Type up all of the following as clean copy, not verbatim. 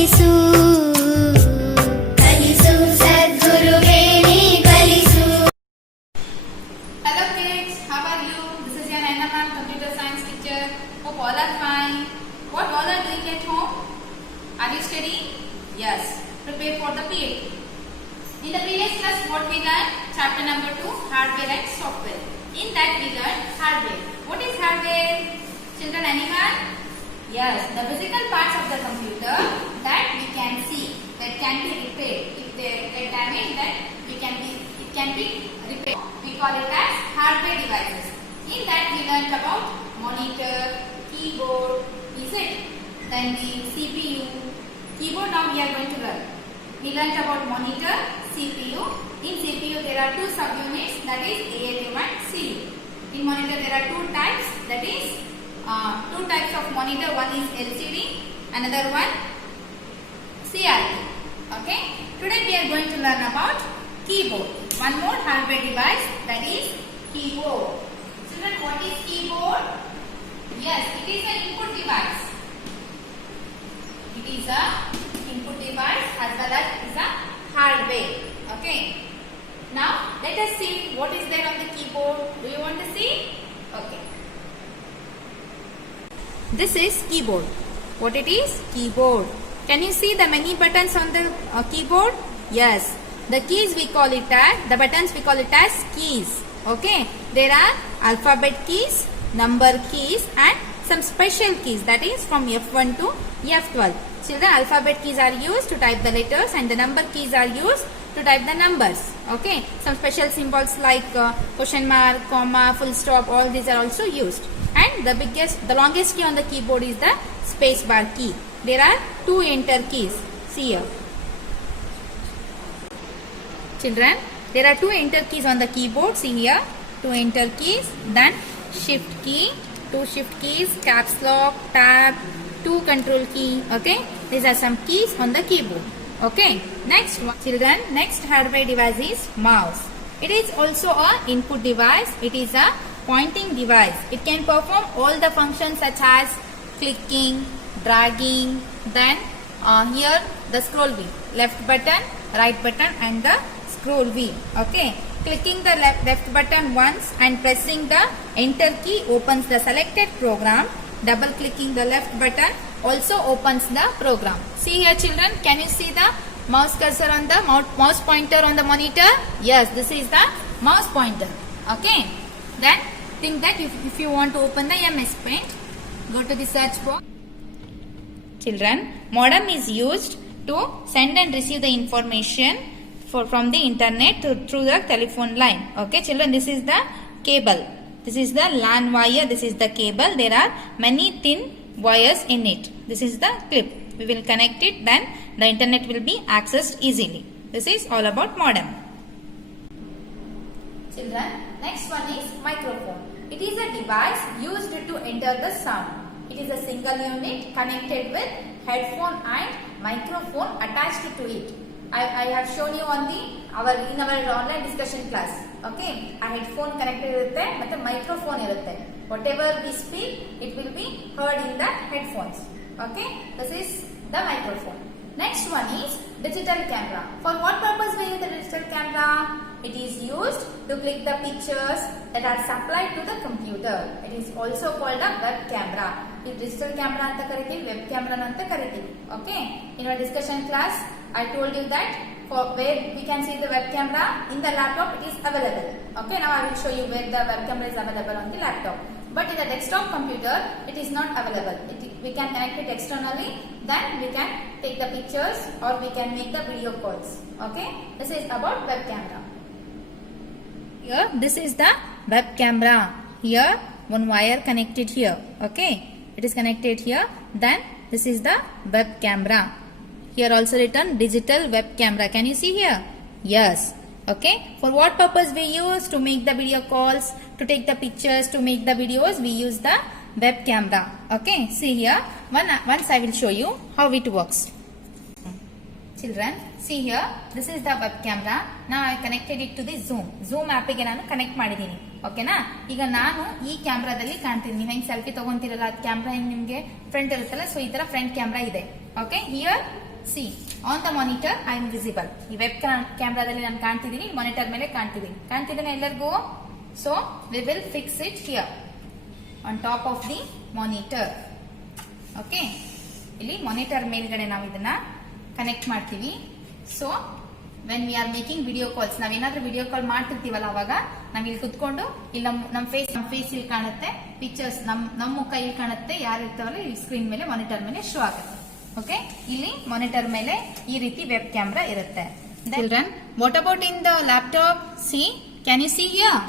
ಕಲಿಸು ಕಲಿಸು ಸದ್ಗುರುವೇ ನೀ ಕಲಿಸು. Hello kids, how are you? This is your Naina ma'am, computer science teacher. Hope all are fine. What all are doing at home? Are you studying? Yes. Prepare for the PAT. In the previous class, what we learned? Chapter number 2, hardware and software. In that we learned hardware. What is hardware? Children, anyone? Yes, the physical parts of the computer that we can see, that can be repaired. If they get damaged, then it can be repaired. We call it as hardware devices. In that we learned about monitor, keyboard, is it? Then the CPU. Keyboard now we are going to learn. We learned about monitor, CPU. In CPU there are two subunits, that is ALU and CU. In monitor there are two types, that is two types of monitor. One is LCD, another one CRT. Okay. Today we are going to learn about keyboard. One more hardware device, that is keyboard. Children, what is keyboard? Yes, it is an input device. It is a input device as well as it is a hardware. Okay. Now let us see what is there on the keyboard. Do you want to see? Okay. This is keyboard. What it is? Keyboard. Can you see the many buttons on the keyboard? Yes. The keys we call it as, the buttons we call it as keys. Okay. There are alphabet keys, number keys and some special keys, that is from F1 to F12. Children, alphabet keys are used to type the letters and the number keys are used to type the numbers. Okay. Some special symbols like question mark, comma, full stop, all these are also used. And the longest key on the keyboard is the space bar key. There are two enter keys. See here. Children, there are two enter keys on the keyboard. See here. Two enter keys. Then shift key. Two shift keys. Caps lock, tab, two control key. Okay. These are some keys on the keyboard. Okay. Next one. Children, next hardware device is mouse. It is also a input device. It is a pointing device. It can perform all the functions such as clicking, dragging, then here the scroll wheel, left button, right button and the scroll wheel. Okay. Clicking the left button once and pressing the enter key opens the selected program. Double clicking the left button also opens the program. See here children, can you see the mouse cursor on the mouse pointer on the monitor? Yes, this is the mouse pointer. Okay. Then think that if you want to open the MS Paint, go to the search box. Children, modem is used to send and receive the information from the internet through the telephone line. Okay children, this is the cable. This is the LAN wire. This is the cable. There are many thin wires in it. This is the clip. We will connect it, then the internet will be accessed easily. This is all about modem. Children, next one is microphone. It is a device used to enter the sound. It is a single unit connected with headphone and microphone attached to it. I have shown you on in our online discussion class. Okay, a headphone connected irutte matte microphone irutte. Whatever we speak, it will be heard in the headphones. Okay, this is the microphone. Next one is digital camera. For what purpose we use the digital camera? It is used to click the pictures that are supplied to the computer. It is also called a web camera. This digital camera anta karitivi, web camera anta karitivi. Okay. In our discussion class, I told you that for where we can see the web camera in the laptop, it is available. Okay. Now I will show you where the web camera is available on the laptop. But in the desktop computer, it is not available. We can connect it externally. Then we can take the pictures or we can make the video calls. Okay. This is about web camera. Here, this is the web camera. Here, one wire connected here. Okay. It is connected here. Then, this is the web camera. Here also written digital web camera. Can you see here? Yes. Okay. For what purpose we use? To make the video calls, to take the pictures, to make the videos, we use the web camera. Okay. See here. Once I will show you how it works. Children, see here, this is the web camera. Now I connected it to the Zoom app ಗೆ ನಾನು connect ಮಾಡಿದ್ದೀನಿ. ಓಕೆನಾ? ಈಗ ನಾನು ಈ ಕ್ಯಾಮ್ರಾದಲ್ಲಿ ಕಾಣ್ತೀನಿ. ನೀವು ಹೆಂಗ್ selfie ತಗೊಂತೀರಲ್ಲ, ಅದು ಕ್ಯಾಮ್ರಾ ಹೆಂಗ್ ನಿಮಗೆ ಫ್ರಂಟ್ ಇರುತ್ತಲ್ಲ, ಸೊ ಈ ತರ ಫ್ರಂಟ್ ಕ್ಯಾಮ್ರಾ ಇದೆ. Okay, here C on the monitor I am visible. ಈ ವೆಬ್ ಕ್ಯಾಮ್ರಾದಲ್ಲಿ ನಾನು ಕಾಣ್ತಿದ್ದೀನಿ, ಮಾನಿಟರ್ ಮೇಲೆ ಕಾಣ್ತಿದ್ದೀನಿ ಎಲ್ಲರಿಗೂ. So we will fix it here on top of the monitor. Okay, ಇಲ್ಲಿ ಮಾನಿಟರ್ ಮೇಲ್ಗಡೆ ನಾವು ಇದನ್ನ ಕನೆಕ್ಟ್ ಮಾಡ್ತೀವಿ. So when we are making video calls, ನಾವೇನಾದ್ರೂ ವಿಡಿಯೋ ಕಾಲ್ ಮಾಡ್ತಿರ್ತೀವಲ್ಲ, ಅವಾಗ ನಾವ್ ಇಲ್ಲಿ ಕುತ್ಕೊಂಡು ಇಲ್ಲಿ ನಮ್ಮ ಫೇಸ್ ಇಲ್ಲಿ ಕಾಣುತ್ತೆ, ಪಿಕ್ಚರ್ಸ್ ನಮ್ಮ ಮುಖ ಇಲ್ಲಿ ಕಾಣುತ್ತೆ, ಯಾರು ಇರ್ತಾವಲ್ಲ ಇಲ್ಲಿ ಸ್ಕ್ರೀನ್ ಮೇಲೆ ಮಾನಿಟರ್ ಮೇಲೆ ಶೋ ಆಗುತ್ತೆ. ಓಕೆ, ಇಲ್ಲಿ ಮಾನಿಟರ್ ಮೇಲೆ ಈ ರೀತಿ ವೆಬ್ ಕ್ಯಾಮ್ರಾ ಇರುತ್ತೆ. Children, what about in the laptop? C, can U see here?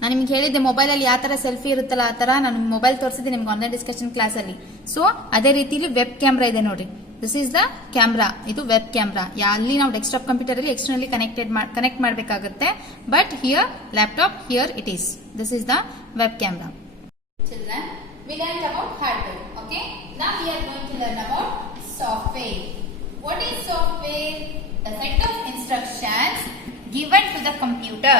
ನಾನು ನಿಮ್ಗೆ ಹೇಳಿದ್ದೆ ಮೊಬೈಲ್ ಅಲ್ಲಿ ಯಾವ ತರ ಸೆಲ್ಫಿ ಇರುತ್ತಲ್ಲ ಆ ತರ ನಾನು ಮೊಬೈಲ್ ತೋರಿಸಿದ್ದೆ ನಿಮ್ಗೆ ಆನ್ಲೈನ್ ಡಿಸ್ಕಷನ್ ಕ್ಲಾಸ್ ಅಲ್ಲಿ. ಸೊ ಅದೇ ರೀತಿಲಿ ವೆಬ್ ಕ್ಯಾಮ್ರಾ ಇದೆ ನೋಡಿ. ದಿಸ್ ಇಸ್ ದ ಕ್ಯಾಮ್ರಾ, ಇದು ವೆಬ್ ಕ್ಯಾಮ್ರಾ. ಅಲ್ಲಿ ನಾವು ಡೆಸ್ಕ್ಟಾಪ್ ಕಂಪ್ಯೂಟರ್ ಅಲ್ಲಿ ಎಕ್ಸ್ಟರ್ನಲಿ ಕನೆಕ್ಟ್ ಮಾಡಬೇಕಾಗುತ್ತೆ. But here laptop, here it is. This is the web camera. Children, we learned about hardware. Okay, now we are going to learn about software. What is software? The set of instructions given to the computer.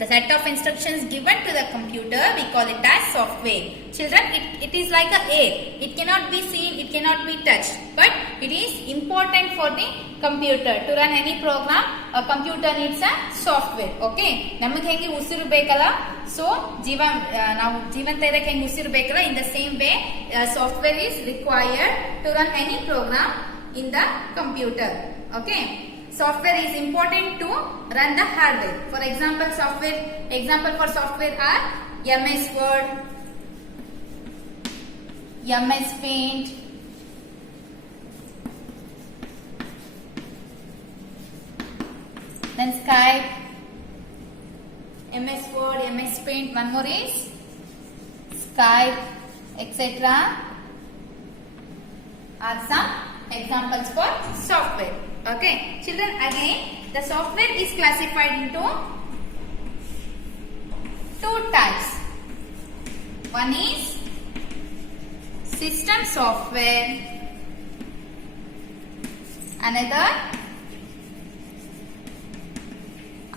The set of instructions given to the computer, we call it as software. Children, it is like a air. It cannot be seen, it cannot be touched, but it is important for the computer. To run any program, a computer needs a software. Okay, ನಮಗೆ ಹೆಂಗೆ ಉಸಿರು ಬೇಕಲ್ಲ, so ನಾವು ಜೀವಂತ ಇರಕ್ಕೆ ಹೆಂಗೆ ಉಸಿರು ಬೇಕಲ್ಲ, in the same way software is required to run any program in the computer. Okay, software is important to run the hardware. For example for software are MS Word, MS Paint, then Skype, MS Word, MS Paint, one more is Skype, etc. are some examples for software. Okay, children, again the software is classified into two types. One is system software, another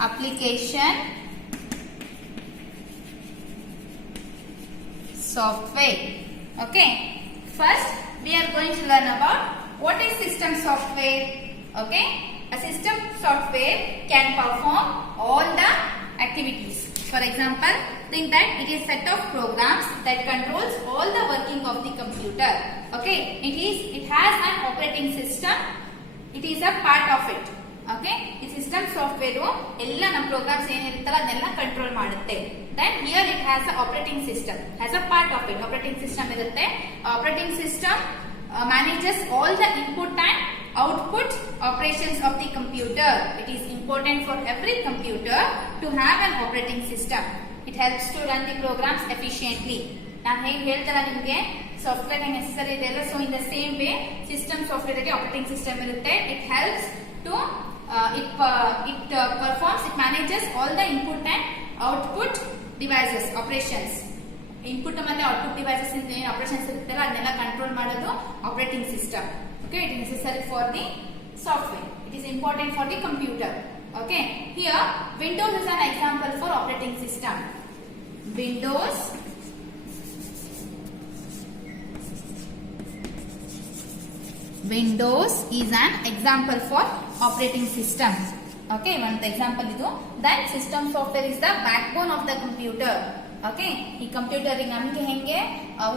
application software. Okay, first we are going to learn about what is system software. Okay, a system software can perform all the activities. For example, think that it is set of programs that controls all the working of the computer. Okay, it has an operating system. It is a part of it. Okay, ಈ system software ಎಲ್ಲ ನಮ್ಮ programs ಏನಿರುತ್ತಲ್ಲ ಅದನ್ನೆಲ್ಲ control ಮಾಡುತ್ತೆ. Then here it has a operating system, has a part of it. Operating system ಇರುತ್ತೆ. Operating system manages all the input and output operations of the computer. It is important for every computer to have an operating system. It helps to run the programs efficiently. ನಾನು ಹೇಗೆ ಹೇಳ್ತಾರ ನಿಮಗೆ software ಹೆಂಗೆ necessary ಇದೆ ಅಲ್ಲ, so in the same way system software ಗೆ operating system ಇರುತ್ತೆ. It helps to it performs, it manages all the input and output devices, operations. Input ಮತ್ತೆ ಔಟ್ಪುಟ್ ಡಿವೈಸಸ್ ಏನು ಆಪರೇಷನ್ಸ್ ಇರುತ್ತಲ್ಲ ಅದನ್ನೆಲ್ಲ ಕಂಟ್ರೋಲ್ ಮಾಡೋದು operating system. Okay, it is necessary for the software. It is important for the computer. Okay, here Windows is an example for operating system. Windows is an example for operating system. Okay, one example idu. Then system software is the backbone of the computer. Okay, ಈ computer ನಮ್ಗೆ ಹೆಂಗೆ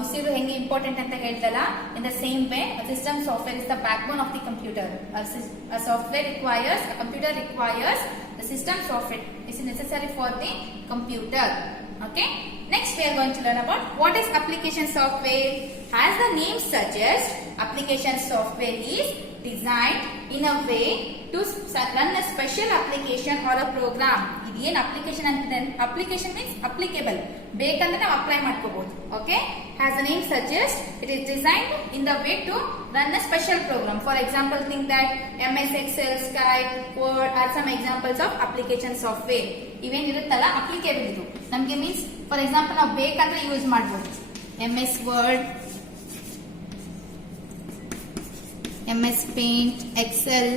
ಉಸಿರು ಹೆಂಗೆ important ಅಂತ ಹೇಳ್ತಲ್ಲ, in the same way system software is the backbone of the computer. Computer requires the system software is necessary for the computer. Okay, next we are going to learn about what is application software. As the name suggests, application software is designed in a way to run a special application or a program. ಇದು ಏನು application ಅಂತ, application means applicable, ಬೇಕಂದ್ರೆ ನಾವು apply ಮಾಡ್ಕೋಬಹುದು. Okay, as the name suggests, it is designed in the way to run a special program. For example, think that MS Excel, Skype, Word are some examples of application software. ಇವೇನ್ ಇರುತ್ತಲ್ಲ applicable, ಇದು ನಮ್ಗೆ means for example ನಾವು ಬೇಕಂದ್ರೆ use ಮಾಡಬಹುದು. MS Word, MS Paint, Excel,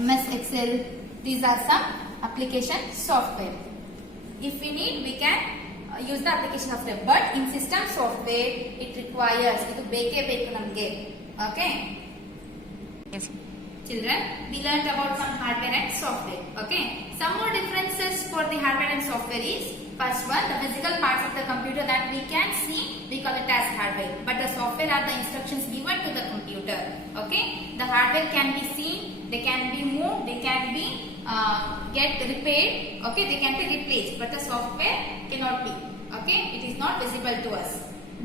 MS Excel, these are some application software. If we need, we can use the application software. But in system software, it requires ಇದು ಬೇಕೇ ಬೇಕು ನಮಗೆ. Okay. Yes. Children, we learned about some hardware and software. Okay. Some more differences for the hardware and software is, first one, the physical parts of the computer that we can see, we call it as hardware. But the software are the instructions given to the computer. Okay. The hardware can be seen, they can be moved, they can be get repaired. Okay. They can be replaced. But the software cannot be. Okay. It is not visible to us.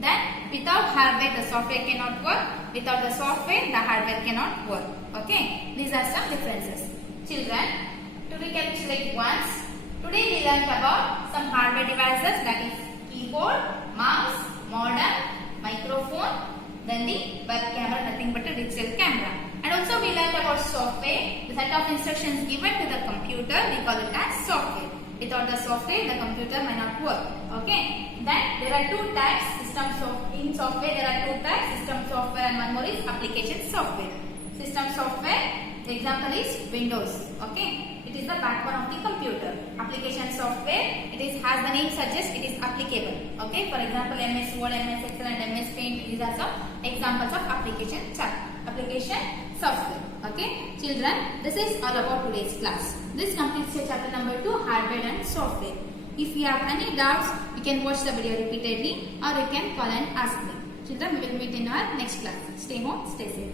Then without hardware the software cannot work. Without the software the hardware cannot work. Okay. These are some differences. Children, to recapitulate once, today we learned about some hardware devices, that is keyboard, mouse, modem, microphone, then the web camera, nothing but a digital camera. And also we learned about software, the set of instructions given to the computer, we call it as software. Without the software the computer may not work. Okay. Then there are two types in software. There are two types, system software and one more is application software. System software, the example is Windows. Okay. It is the backbone of the computer. Application software, it is, as the name suggests, it is applicable. Okay. For example, MS Word, MS Excel and MS Paint, these are some examples of application software. Okay. Children, this is all about today's class. This completes your chapter number 2, hardware and software. If you have any doubts, you can watch the video repeatedly or you can call and ask me. Children, we will meet in our next class. Stay home, stay safe.